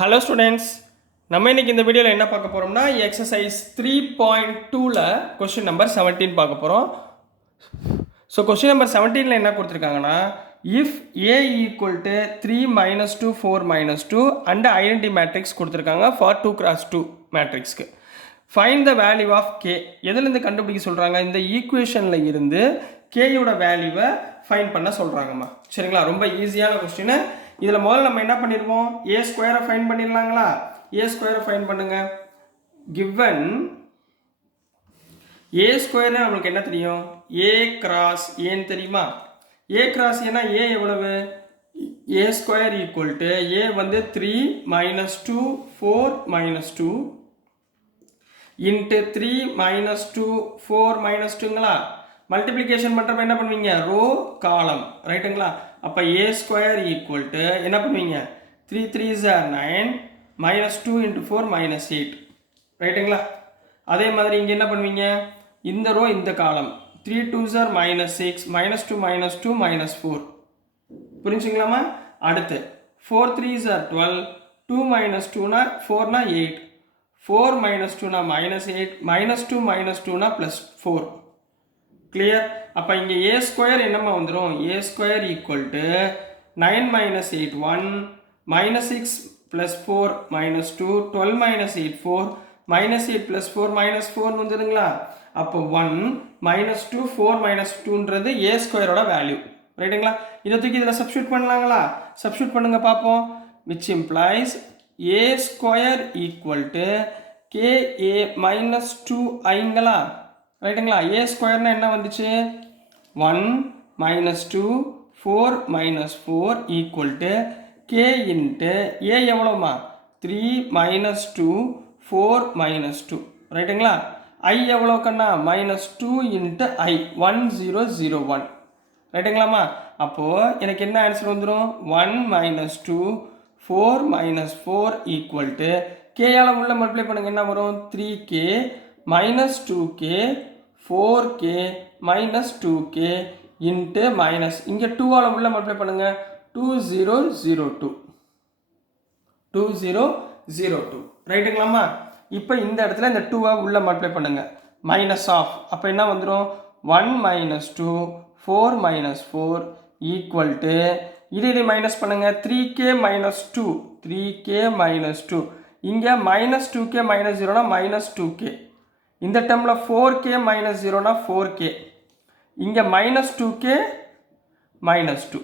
Hello students, நம்ம இன்னைக்கு இந்த வீடியோவில் என்ன பார்க்க போகிறோம்னா எக்ஸசைஸ் 3.2ல் கொஸ்டின் நம்பர் 17 பார்க்க போகிறோம். ஸோ கொஸ்டின் நம்பர் 17ல் என்ன கொடுத்துருக்காங்கன்னா, if A equal to 3 - 2 4 - 2 and identity matrix கொடுத்துருக்காங்க ஃபார் 2x2 மேட்ரிக்ஸ்க்கு. Find the value of k. எதுலேருந்து கண்டுபிடிக்க சொல்கிறாங்க? இந்த ஈக்குவேஷனில் இருந்து கேயோட வேல்யூவை ஃபைண்ட் பண்ண சொல்கிறாங்கம்மா. சரிங்களா, ரொம்ப ஈஸியான கொஸ்டின். இதில் முதல்ல நம்ம என்ன பண்ணிடுவோம், ஏ ஸ்கொயரை ஃபைண்ட் பண்ணிடலாங்களா? ஏ ஸ்கொயரை ஃபைண்ட் பண்ணுங்க. கிவன் ஏ ஸ்கொயர்னா நம்மளுக்கு என்ன தெரியும்? ஏ கிராஸ் ஏன்னு தெரியுமா? ஏ கிராஸ் ஏன்னா ஏ எவ்வளவு? ஏ ஸ்கொயர் ஈக்குவல் டு ஏ வந்து 3 - 2 4 - 2 இன்ட்டு 3 - 2 4 - 2ங்களா? மல்டிப்ளிகேஷன் பண்ணுறப்ப என்ன பண்ணுவீங்க? ரோ காலம், ரைட்டுங்களா? அப்போ ஏ ஸ்கொயர் ஈக்குவல் டு என்ன பண்ணுவீங்க? 3 3s are 9 -2 × 4 -8, ரைட்டுங்களா? அதே மாதிரி இங்கே என்ன பண்ணுவீங்க? இந்த ரோ இந்த காலம் 3 2s are -6 -2 -2 -4, புரிஞ்சுங்களாமா? அடுத்து 4 3s are 12 2 - 2னா 4னா 8 4 - 2னா -8 -2 -2னா +4. கிளியர்? அப்போ இங்கே ஏ ஸ்கொயர் என்னம்மா வந்துடும்? ஏ ஸ்கொயர் ஈக்குவல் டு 9 - 8 1 -6 + 4 -2 12 - 8 4 -8 + 4 -4 வந்துடுங்களா? அப்போ 1 -2 4 -2ன்றது ஏ ஸ்கொயரோட வேல்யூ, ரைட்டுங்களா? இதை தூக்கி இதில் சப்ஸ்டியூட் பண்ணலாங்களா? சப்ஸ்டியூட் பண்ணுங்க பார்ப்போம். which implies a square equal to ka - 2iங்களா? ரைட்டுங்களா? ஏ ஸ்கொயர்னா என்ன வந்துச்சு? 1 - 2 4 - 4 equal to k into A எவ்வளோமா? 3 - 2 4 - 2, ரைட்டுங்களா? ஐ எவ்வளோ கண்ணா? -2 இன்ட்டு ஐ 1001, ரைட்டுங்களாம்மா? அப்போது எனக்கு என்ன ஆன்சர் வந்துடும்? 1 - 2 4 - 4 ஈக்குவல் டு கேயால் உள்ள மல்டிப்ளை பண்ணுங்க, என்ன வரும்? 3k - 2k 4k - 2k into minus இங்கே 2ஆல் உள்ள மல்டிப்ளை பண்ணுங்க, 2002 2002, ரைட்டுங்களாம்மா? இப்போ இந்த இடத்துல இந்த 2ஆ உள்ள மல்டிப்ளை பண்ணுங்க, மைனஸ் ஆஃப், அப்போ என்ன வந்துடும்? 1 - 2 4 - 4 ஈக்குவல் டு இதை மைனஸ் பண்ணுங்க, 3k - 2 3k - 2 இங்கே -2k - 0னா -2k, இந்த டேர்மில் 4k - 0னா 4k, இங்கே -2k -2.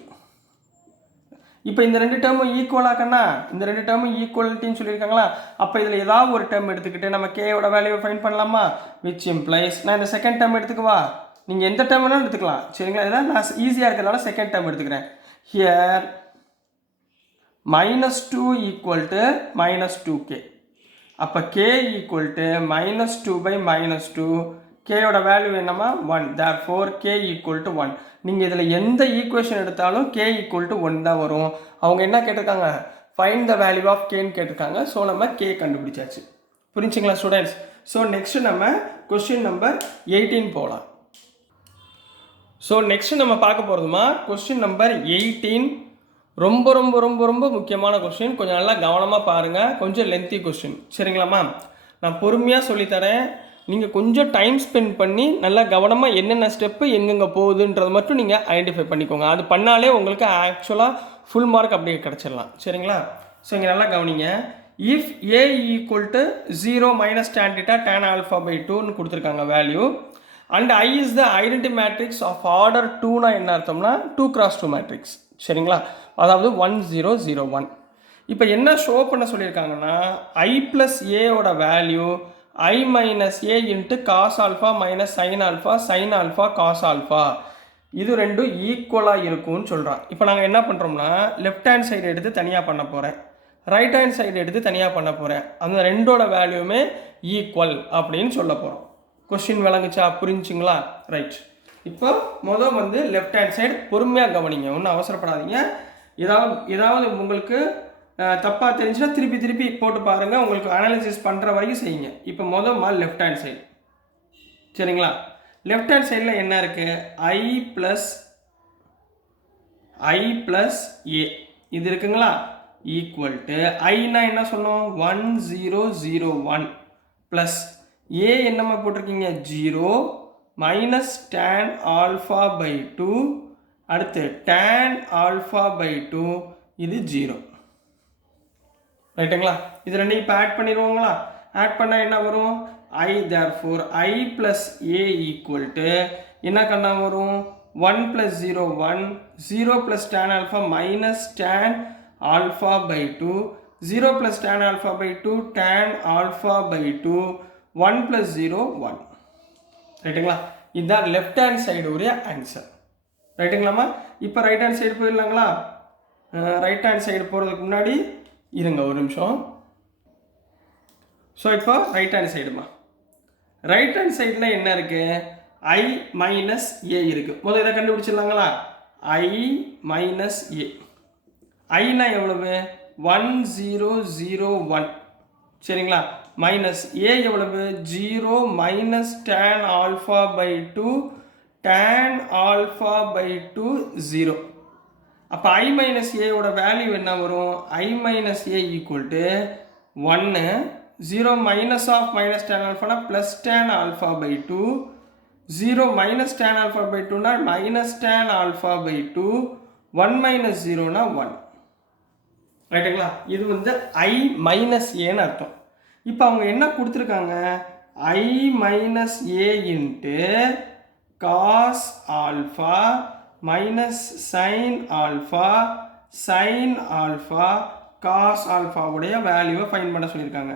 இப்போ இந்த ரெண்டு டேர்மும் ஈக்குவலாக்கண்ணா, இந்த ரெண்டு டேர்மும் ஈக்குவலிட்டின்னு சொல்லியிருக்காங்களா? அப்போ இதில் ஏதாவது ஒரு டேர்ம் எடுத்துக்கிட்டு நம்ம கேயோட வேல்யூவை ஃபைண்ட் பண்ணலாமா? which implies நான் இந்த செகண்ட் டேர்ம் எடுத்துக்குவா, நீங்கள் எந்த டேர்ம் வேணாலும் எடுத்துக்கலாம், சரிங்களா? இதான் நான் ஈஸியாக இருக்கிறதுனால செகண்ட் டேர்ம் எடுத்துக்கிறேன். ஹியர் -2 ஈக்குவல் டு -2k, அப்போ k ஈக்குவல் டு -2/-2, கேயோட வேல்யூ என்னமா? 1, therefore k ஈக்குவல் டு 1. நீங்கள் இதில் எந்த ஈக்குவேஷன் எடுத்தாலும் k ஈக்குவல் டு 1 தான் வரும். அவங்க என்ன கேட்டிருக்காங்க? ஃபைண்ட் த வேல்யூ ஆஃப் கேன்னு கேட்டிருக்காங்க. ஸோ நம்ம k கண்டுபிடிச்சாச்சு. புரிஞ்சுங்களா ஸ்டூடெண்ட்ஸ்? ஸோ நெக்ஸ்ட் நம்ம கொஸ்டின் நம்பர் 18 போகலாம். ஸோ நெக்ஸ்ட் நம்ம பார்க்க போகிறதுமா கொஸ்டின் நம்பர் 18. ரொம்ப ரொம்ப ரொம்ப ரொம்ப முக்கியமான கொஸ்டின், கொஞ்சம் நல்லா கவனமாக பாருங்கள். கொஞ்சம் லென்த்தி கொஸ்டின், சரிங்களாம்மா? நான் பொறுமையாக சொல்லித்தரேன், நீங்கள் கொஞ்சம் டைம் ஸ்பெண்ட் பண்ணி நல்லா கவனமாக என்னென்ன ஸ்டெப்பு எங்கெங்கே போகுதுன்றது மட்டும் நீங்கள் ஐடென்டிஃபை பண்ணிக்கோங்க. அது பண்ணாலே உங்களுக்கு ஆக்சுவலாக ஃபுல் மார்க் அப்படியே கிடச்சிடலாம், சரிங்களா? ஸோ இங்கே நல்லா கவனிங்க. If A equal to 0 - tan θ tan α/2ன்னு கொடுத்துருக்காங்க value, and I is the identity matrix of order 2னா என்ன அர்த்தம்னா 2x2 மேட்ரிக்ஸ், சரிங்களா? அதாவது 1 0 0 1. இப்போ என்ன ஷோ பண்ண சொல்லியிருக்காங்கன்னா, ஐ ப்ளஸ் ஏயோட value I - A into cos alpha minus sine alpha sine alpha cos alpha, இது ரெண்டும் ஈக்குவலாக இருக்கும்னு சொல்கிறான். இப்போ நாங்கள் என்ன பண்ணுறோம்னா, லெஃப்ட் ஹேண்ட் சைடு எடுத்து தனியாக பண்ண போகிறேன், ரைட் ஹேண்ட் சைடு எடுத்து தனியாக பண்ண போகிறேன். அந்த ரெண்டோட வேல்யூமே ஈக்குவல் அப்படின்னு சொல்ல போகிறோம். கொஸ்டின் விளங்குச்சா? புரிஞ்சுங்களா? ரைட். இப்போ மொதல் வந்து லெஃப்ட் ஹேண்ட் சைடு பொறுமையாக கவனிங்க, ஒன்றும் அவசரப்படாதீங்க. ஏதாவது உங்களுக்கு தப்பாக தெரிஞ்சுன்னா திருப்பி திருப்பி போட்டு பாருங்கள், உங்களுக்கு அனாலிசிஸ் பண்ணுற வரைக்கும் செய்யுங்க. இப்போ முதல் லெஃப்ட் ஹேண்ட் சைடு, சரிங்களா? லெஃப்ட் ஹேண்ட் சைடில் என்ன இருக்குது? ஐ ப்ளஸ் ஏ இது இருக்குங்களா? ஈக்குவல் டு ஐனா என்ன சொன்னோம் 1001 ப்ளஸ் ஏ என்னம்மா போட்டிருக்கீங்க 0 மைனஸ் டேன் ஆல்ஃபா பை 2 அடுத்து tan ஆல்ஃபா பை 2 இது 0 ரைட்டுங்களா. இது ரெண்டையும் இப்போ ஆட் பண்ணிடுவோங்களா. ஆட் பண்ணால் என்ன வரும் I therefore I plus A equal to என்ன கண்ணா வரும் 1 plus 0 1 0 plus tan alpha minus tan alpha by 2 0 plus tan alpha by 2 tan alpha by 2 1 plus 0 1 ரைட்டுங்களா. இதுதான் லெஃப்ட் ஹேண்ட் சைடு உடைய ஆன்சர் ரைட்டுங்களாம்மா. இப்போ ரைட் ஹேண்ட் சைடு போயிடலாங்களா. ரைட் ஹேண்ட் சைடு போகிறதுக்கு முன்னாடி இருங்க ஒரு நிமிஷம். ஸோ இப்போ ரைட் ஹேண்ட் சைடுமா. ரைட் ஹேண்ட் சைடில் என்ன இருக்குது I மைனஸ் ஏ இருக்குது. முதல்ல இதை கண்டுபிடிச்சிடலாங்களா. I மைனஸ் ஏ ஐனா எவ்வளவு 1001 சரிங்களா. மைனஸ் ஏ எவ்வளவு 0 minus tan alpha by 2 tan alpha by 2 0. அப்போ I மைனஸ் ஏயோட வேல்யூ என்ன வரும் I minus A equal to 1 0 minus of minus tan ஆல்ஃபானா plus tan alpha by 2 0 minus tan alpha by 2னா minus tan alpha by 2 1 minus 0னா 1 ரைட்டுங்களா. இது வந்து I minus ஏன்னு அர்த்தம். இப்போ அவங்க என்ன கொடுத்துருக்காங்க I minus A into cos alpha minus sine alpha sine alpha cos ஆல்ஃபாவுடைய வேல்யூவை ஃபைன் பண்ண சொல்லியிருக்காங்க.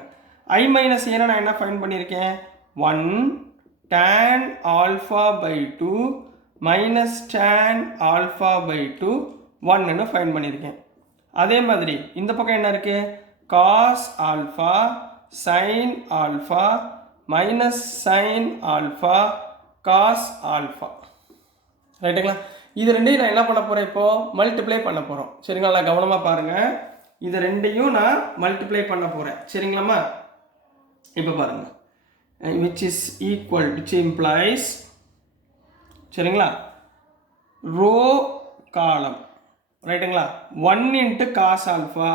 I மைனஸ் ஏன்னா நான் என்ன ஃபைன் பண்ணியிருக்கேன் 1 tan alpha by 2 minus tan alpha by 2 1ன்னு ஃபைன் பண்ணியிருக்கேன். அதே மாதிரி இந்த பக்கம் என்ன இருக்குது cos alpha sine alpha minus sine alpha cos alpha ரைட்டுங்களா. இது ரெண்டையும் நான் என்ன பண்ண போகிறேன் இப்போது மல்டிப்ளை பண்ண போகிறோம் சரிங்களா. நல்லா கவனமாக பாருங்கள். இது ரெண்டையும் நான் மல்டிப்ளை பண்ண போகிறேன் சரிங்களாம்மா. இப்போ பாருங்கள் which is equal which implies சரிங்களா ரோ காலம் ரைட்டுங்களா 1 into cos alpha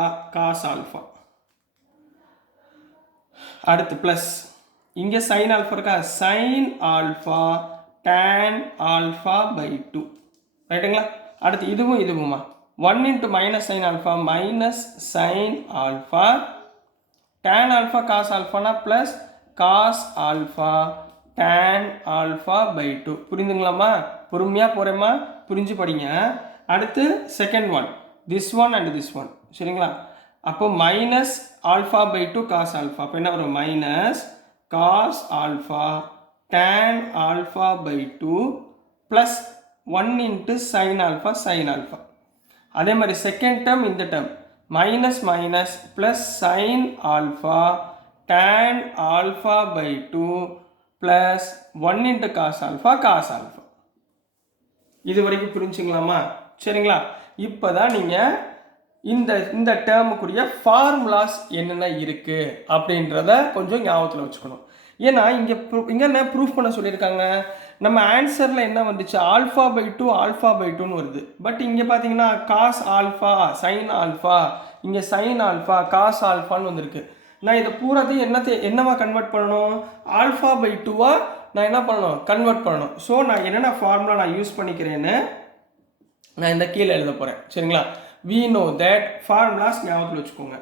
அடுத்து ப்ளஸ் இங்கே sin alpha இருக்கா sin alpha tan alpha by 2 ரைட்டுங்களா. அடுத்து இதுவுமா 1 into minus sin alpha minus sin alpha tan alpha cos alpha na plus cos alpha tan alpha by 2 புரிந்துங்களாமா. பொறுமையாக போகிறேம்மா புரிஞ்சு படிங்க. அடுத்து second one this one and this one சரிங்களா. அப்போ minus alpha by 2 cos alpha அப்போ என்ன வரும் minus cos alpha tan alpha by 2 plus 1 into sine alpha sine alpha. அதே மாதிரி செகண்ட் டேர்ம் இந்த term minus minus plus sine alpha tan alpha by 2 plus 1 into cos alpha cos alpha. இது வரைக்கும் புரிஞ்சுங்களாமா சரிங்களா. இப்போ தான் நீங்கள் இந்த டேர்முக்குரிய ஃபார்முலாஸ் என்னென்ன இருக்குது அப்படின்றத கொஞ்சம் ஞாபகத்தில் வச்சுக்கணும். ஏன்னா இங்கே என்ன ப்ரூஃப் பண்ண சொல்லியிருக்காங்க நம்ம ஆன்சரில் என்ன வந்துச்சு ஆல்ஃபா பை 2 ஆல்ஃபா பை 2ன்னு வருது. பட் இங்கே பார்த்தீங்கன்னா காஸ் ஆல்ஃபா சைன் ஆல்ஃபா இங்கே சைன் ஆல்ஃபா காஸ் ஆல்ஃபான்னு வந்திருக்கு. நான் இதை பூராத்தையும் என்னவா கன்வெர்ட் பண்ணணும் ஆல்ஃபா பை 2வாக நான் என்ன பண்ணணும் கன்வெர்ட் பண்ணணும். ஸோ நான் என்னென்ன ஃபார்முலா நான் யூஸ் பண்ணிக்கிறேன்னு நான் இந்த கீழே எழுத போகிறேன் சரிங்களா. we know that ஃபார்முலாஸ் ஞாபகத்தில் வச்சுக்கோங்க.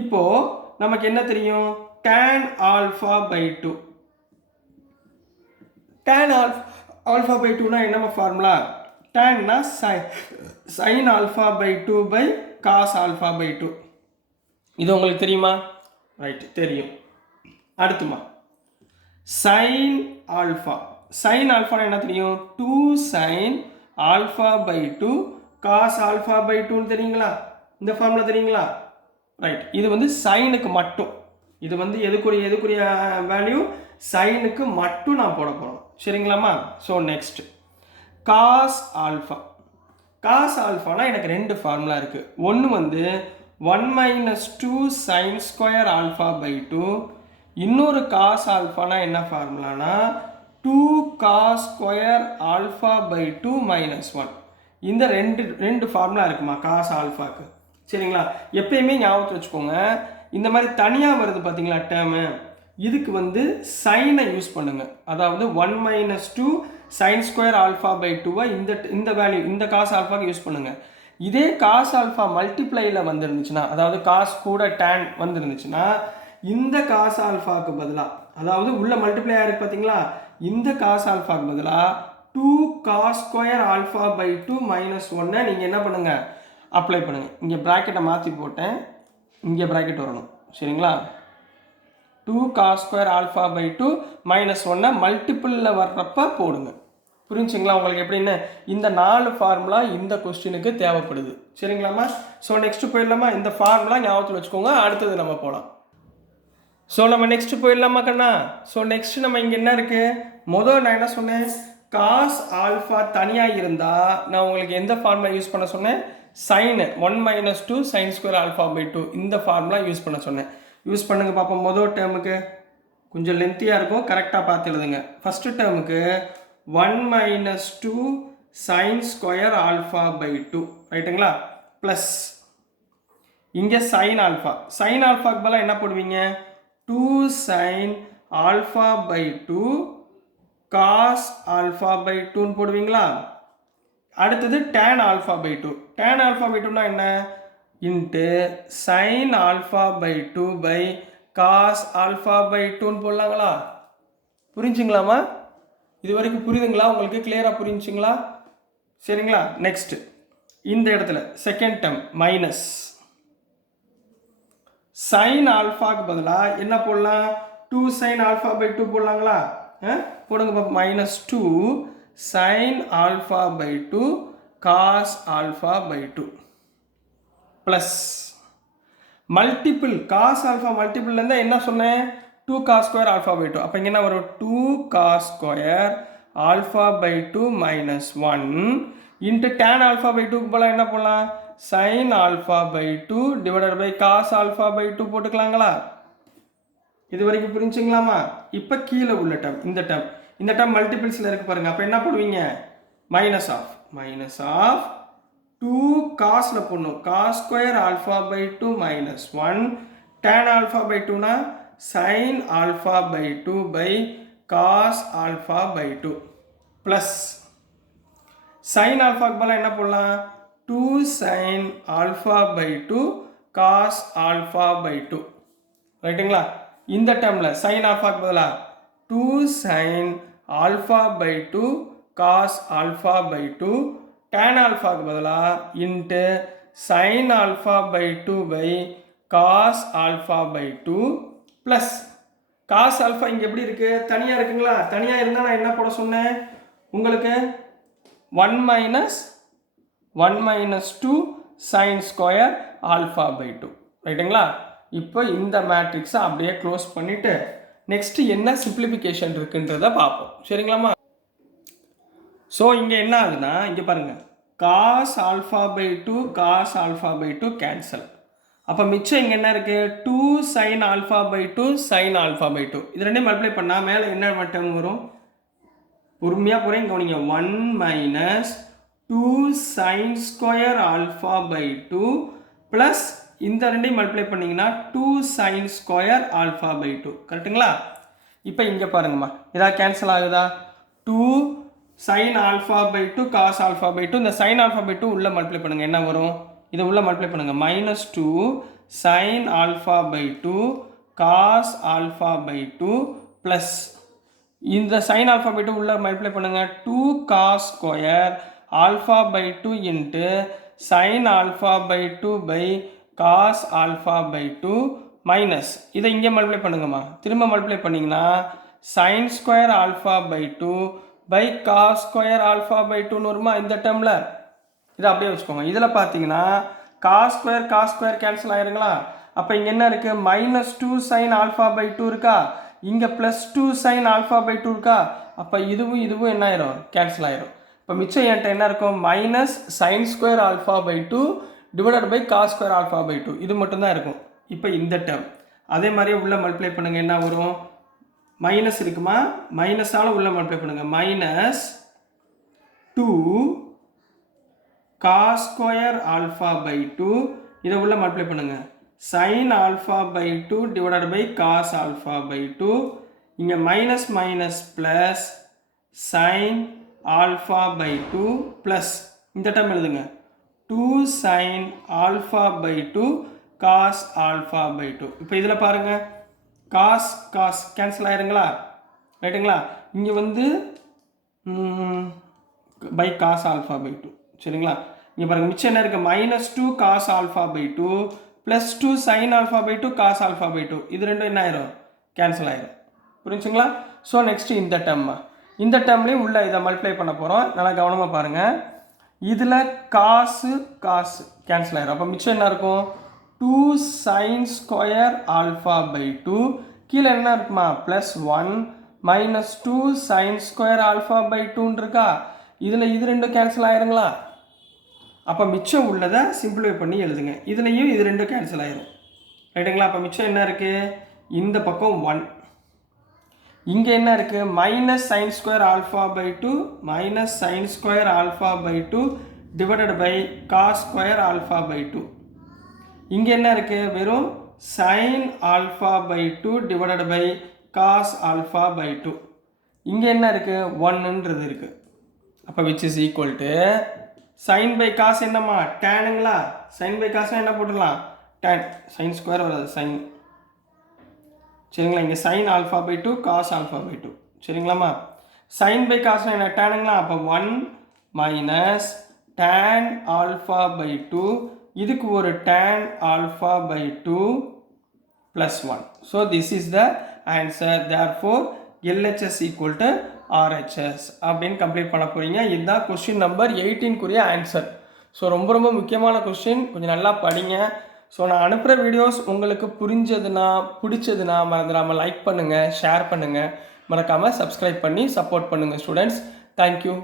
இப்போது நமக்கு என்ன தெரியும் tan alpha by 2 tan alpha by 2னா என்னம்மா ஃபார்முலா tanனா sine alpha by 2 by cos alpha by 2 இது உங்களுக்கு தெரியுமா ரைட் தெரியும். அடுத்துமா சைன் ஆல்ஃபா என்ன தெரியும் 2 sine alpha by 2 cos alpha by 2ன்னு தெரியுங்களா. இந்த ஃபார்முலா தெரியுங்களா ரைட். இது வந்து சைனுக்கு மட்டும் இது வந்து எதுக்குரிய வேல்யூ சைனுக்கு மட்டும் நான் போட போகிறோம் சரிங்களாம்மா. ஸோ நெக்ஸ்ட் காஸ் ஆல்ஃபானா எனக்கு ரெண்டு ஃபார்முலா இருக்குது. ஒன்று வந்து 1 minus 2 sine square alpha by 2 இன்னொரு காஸ் ஆல்ஃபானா என்ன ஃபார்முலானா 2 cos square alpha by 2 minus 1. இந்த ரெண்டு ஃபார்முலா இருக்குமா காஸ் ஆல்ஃபாக்கு. சரிங்களா? எப்பயுமே ஞாபகத்தில் வச்சுக்கோங்க, இந்த மாதிரி தனியாக வருது பார்த்தீங்களா டேர்மு, இதுக்கு வந்து சைனை யூஸ் பண்ணுங்க. அதாவது 1 - 2 sin ஸ்கொயர் ஆல்ஃபா பை 2 இந்த வேல்யூ இந்த காஸ் ஆல்ஃபாக்கு யூஸ் பண்ணுங்க. இதே காஸ் ஆல்ஃபா மல்டிப்ளையில் வந்துருந்துச்சுன்னா, அதாவது காஸ் கூட டேன் வந்துருந்துச்சுன்னா, இந்த காஸ் ஆல்ஃபாக்கு பதிலாக, அதாவது உள்ள மல்டிப்ளை ஆயிருக்கு பார்த்தீங்களா, இந்த காஸ் ஆல்ஃபாக்கு பதிலாக 2 காஸ் ஸ்கொயர் ஆல்ஃபா பை 2 - 1 நீங்கள் என்ன பண்ணுங்க, அப்ளை பண்ணுங்க. இங்கே ப்ராக்கெட்டை மாற்றி போட்டேன், இங்கே ப்ராக்கெட் வரணும். சரிங்களா? 2 காஸ் ஸ்கொயர் ஆல்ஃபா பை 2 - 1 மல்டிபிளில் வர்றப்ப போடுங்க. புரிஞ்சுங்களா உங்களுக்கு எப்படின்னு? இந்த 4 ஃபார்முலா இந்த கொஸ்டினுக்கு தேவைப்படுது. சரிங்களாம்மா? ஸோ நெக்ஸ்ட் போயிடலாமா? இந்த ஃபார்முலா ஞாபகத்தில் வச்சுக்கோங்க. அடுத்தது நம்ம போகலாம். ஸோ நம்ம நெக்ஸ்ட் போயிடலாமா கண்ணா? ஸோ நெக்ஸ்ட் நம்ம இங்கே என்ன இருக்குது, முதல் நான் என்ன சொன்னேன், காஸ் ஆல்ஃபா தனியாக இருந்தால் நான் உங்களுக்கு எந்த ஃபார்முலா யூஸ் பண்ண சொன்னேன், sine 1 - 2 sin square alpha by 2 இந்த ஃபார்முலா யூஸ் பண்ண சொன்னேன். யூஸ் பண்ணுங்க பார்ப்போம். முதல் டேர்முக்கு கொஞ்சம் லென்த்தியாக இருக்கும், கரெக்டாக பார்த்து எழுதுங்க. ஃபஸ்ட்டு டேர்முக்கு 1 - 2 sin ஸ்கொயர் ஆல்ஃபா பை 2 ரைட்டுங்களா, ப்ளஸ் இங்கே சைன் ஆல்ஃபா. சைன் ஆல்ஃபாக்கு பதிலாக என்ன போடுவீங்க, 2 sin alpha by 2 cos alpha by 2ன்னு போடுவீங்களா? அடுத்தது tan alpha by 2. tan alpha by 2னா என்ன, into sin alpha by 2 by cos alpha by 2ன்னு போடலாங்களா? புரிஞ்சுங்களாமா? இது வரைக்கும் புரியுதுங்களா உங்களுக்கு? கிளியராக புரிஞ்சுங்களா? சரிங்களா? நெக்ஸ்ட் இந்த இடத்துல செகண்ட் டேர்ம் மைனஸ் சைன் ஆல்ஃபாக்கு பதிலாக என்ன போடலாம், 2 sin ஆல்ஃபா பை 2 போடலாங்களா? போடுங்க பாப்பா. -2 sin alpha by 2 cos alpha by 2 plus multiple cos alpha multiple இருந்தால் என்ன சொன்னேன், 2 cos ஸ்கொயர் ஆல்ஃபா பை 2. அப்போ இங்கே என்ன வரும், 2 cos square alpha by 2 - 1 into tan alpha by 2க்கு போல என்ன போடலாம், sin alpha by 2 divided by cos alpha by 2 போட்டுக்கலாங்களா? இது வரைக்கும் புரிஞ்சுங்களாமா? இப்போ கீழே உள்ள டேர்ம் இந்த டேர்ம் மல்டிபிள்ஸில் இருக்கு பாருங்க. அப்போ என்ன போடுவீங்க, மைனஸ் ஆஃப் 2 காஸில் போடணும், cos square alpha by 2 - 1 tan alpha by 2னா sin alpha by 2 by cos alpha by 2 plus sin ஆல்ஃபாக்கு பதிலாக என்ன போடலாம், 2 sin alpha by 2 cos alpha by 2 ரைட்டுங்களா? இந்த டேர்மில் sin ஆல்ஃபாக்கு பதிலாக 2 sin alpha by 2 cos alpha by 2 tan ஆல்ஃபாக்கு பதிலாக into sin alpha by 2 by cos alpha by 2 plus cos alpha இங்கே எப்படி இருக்குது, தனியாக இருக்குங்களா? தனியாக இருந்தால் நான் என்ன போட சொன்னேன் உங்களுக்கு, 1 - 2 sin ஸ்கொயர் ஆல்ஃபா பை 2 ரைட்டுங்களா? இப்போ இந்த மேட்ரிக்ஸை அப்படியே க்ளோஸ் பண்ணிவிட்டு நெக்ஸ்ட் என்ன சிம்பிளிஃபிகேஷன் இருக்குன்றதை பார்ப்போம். சரிங்களாம்மா? ஸோ இங்கே என்ன ஆகுதுன்னா, இங்கே பாருங்கள், cos alpha by 2 cos alpha by 2 cancel. அப்போ மிச்சம் இங்கே என்ன இருக்குது, 2 sin alpha by 2 sin alpha by 2 இது ரெண்டையும் மல்டிப்ளை பண்ணால் மேலே என்ன மட்டும் வரும், பொறுமையாக போகிறேன் கவனிங்க, 1 - 2 sin square alpha by 2 plus இந்த ரெண்டையும் மல்டிப்ளை பண்ணிங்கன்னா 2 sin ஸ்கொயர் ஆல்ஃபா பை 2 கரெக்டுங்களா? இப்போ இங்கே பாருங்கம்மா, இதாக கேன்சல் ஆகுதா, 2 sin alpha by 2 cos alpha by 2 இந்த sin ஆல்ஃபா பை 2 உள்ளே மல்டிப்ளை பண்ணுங்கள், என்ன வரும், இதை உள்ளே மல்டிப்ளை பண்ணுங்கள், -2 sin alpha by 2 cos alpha by 2 plus இந்த sin ஆல்ஃபா பை 2 உள்ளே மல்டிப்ளை பண்ணுங்கள், 2 cos square alpha by 2 into sin alpha by 2 by cos alpha by 2 minus இதை இங்கே மல்டிப்ளை பண்ணுங்கம்மா, திரும்ப மல்டிப்ளை பண்ணிங்கன்னா sin square alpha by 2 by cos square alpha by 2ன்னு வருமா இந்த டேர்மில். இதை அப்படியே வச்சுக்கோங்க. இதில் பார்த்தீங்கன்னா cos ஸ்கொயர் கேன்சல் ஆயிருங்களா? அப்போ இங்கே என்ன இருக்குது, -2 sin ஆல்ஃபா பை 2 இருக்கா, இங்கே +2 sin ஆல்ஃபா பை 2 இருக்கா, அப்போ இதுவும் என்ன ஆயிரும், கேன்சல் ஆயிரும். இப்போ மிச்சம் என்கிட்ட என்ன இருக்கும், -sin square alpha by 2 divided by cos square alpha by 2 இது மட்டும்தான் இருக்கும். இப்போ இந்த டேர்ம் அதே மாதிரியே உள்ள மல்டிப்ளை பண்ணுங்கள், என்ன வரும், மைனஸ் இருக்குமா, மைனஸால் உள்ள மல்டிப்ளை பண்ணுங்கள், -2 cos ஸ்கொயர் ஆல்ஃபா பை 2 இதை உள்ள மல்டிப்ளை பண்ணுங்க. sin alpha by 2 divided by cos alpha by 2. இங்கே minus minus plus sin alpha by 2 plus இந்த டேர்ம் எழுதுங்க 2 sin alpha by 2 cos alpha by 2. இப்போ இதில் பாருங்க cos கேன்சல் ஆயிருங்களா, ரைட்டுங்களா? இங்கே வந்து by cos alpha by 2, சரிங்களா? இங்கே பாருங்க மிச்சம் என்ன இருக்குது, -2 cos alpha by 2 plus 2 sin alpha by 2 cos alpha by 2. இது ரெண்டும் என்ன ஆயிரும், கேன்சல் ஆயிரும். புரிஞ்சுங்களா? ஸோ நெக்ஸ்ட் இந்த டேர்ம்லேயும் உள்ள இதை மல்டிப்ளை பண்ண போகிறோம். நல்லா கவனமாக பாருங்கள். இதில் காசு கேன்சல் ஆயிரும். அப்போ மிச்சம் என்ன இருக்கும், 2 sin square alpha by 2 கீழே என்ன இருக்குமா +1 -2 sin square alpha by 2 இருக்கா. இதில் இது ரெண்டும் கேன்சல் ஆயிருங்களா. அப்போ மிச்சம் உள்ளதை சிம்பிளிஃபை பண்ணி எழுதுங்க. இதுலேயும் இது ரெண்டும் கேன்சல் ஆயிரும், ரைட்டுங்களா? அப்போ மிச்சம் என்ன இருக்குது, இந்த பக்கம் 1, இங்கே என்ன இருக்குது -sin square alpha by 2 -sin square alpha by 2 divided by cos square alpha by 2. இங்கே என்ன இருக்குது, வெறும் sin alpha by 2 divided by cos alpha by 2. இங்கே என்ன இருக்குது 1ன்றது இருக்குது. அப்போ which is equal to sin by cos என்னம்மா tanங்களா. sin by cos என்ன போட்டுடலாம், tan. sin square வராது sin, சரிங்களா? இங்கே sin alpha by 2 cos alpha by 2, சரிங்களாம்மா? sin by cos என்ன tanங்களா. அப்போ 1 மைனஸ் tan alpha by 2, இதுக்கு ஒரு tan alpha by 2 plus 1. So this is the answer. Therefore LHS equal to RHS அப்படின்னு complete பண்ண போகிறீங்க. இதுதான் கொஸ்டின் நம்பர் 18க்குரிய ஆன்சர். ஸோ ரொம்ப ரொம்ப முக்கியமான கொஸ்டின், கொஞ்சம் நல்லா படிங்க. ஸோ நான் அனுப்புகிற வீடியோஸ் உங்களுக்கு பிடிச்சதுன்னா மறந்துடாமல் லைக் பண்ணுங்கள், ஷேர் பண்ணுங்கள், மறக்காமல் சப்ஸ்கிரைப் பண்ணி சப்போர்ட் பண்ணுங்கள் ஸ்டூடெண்ட்ஸ். தேங்க்யூ.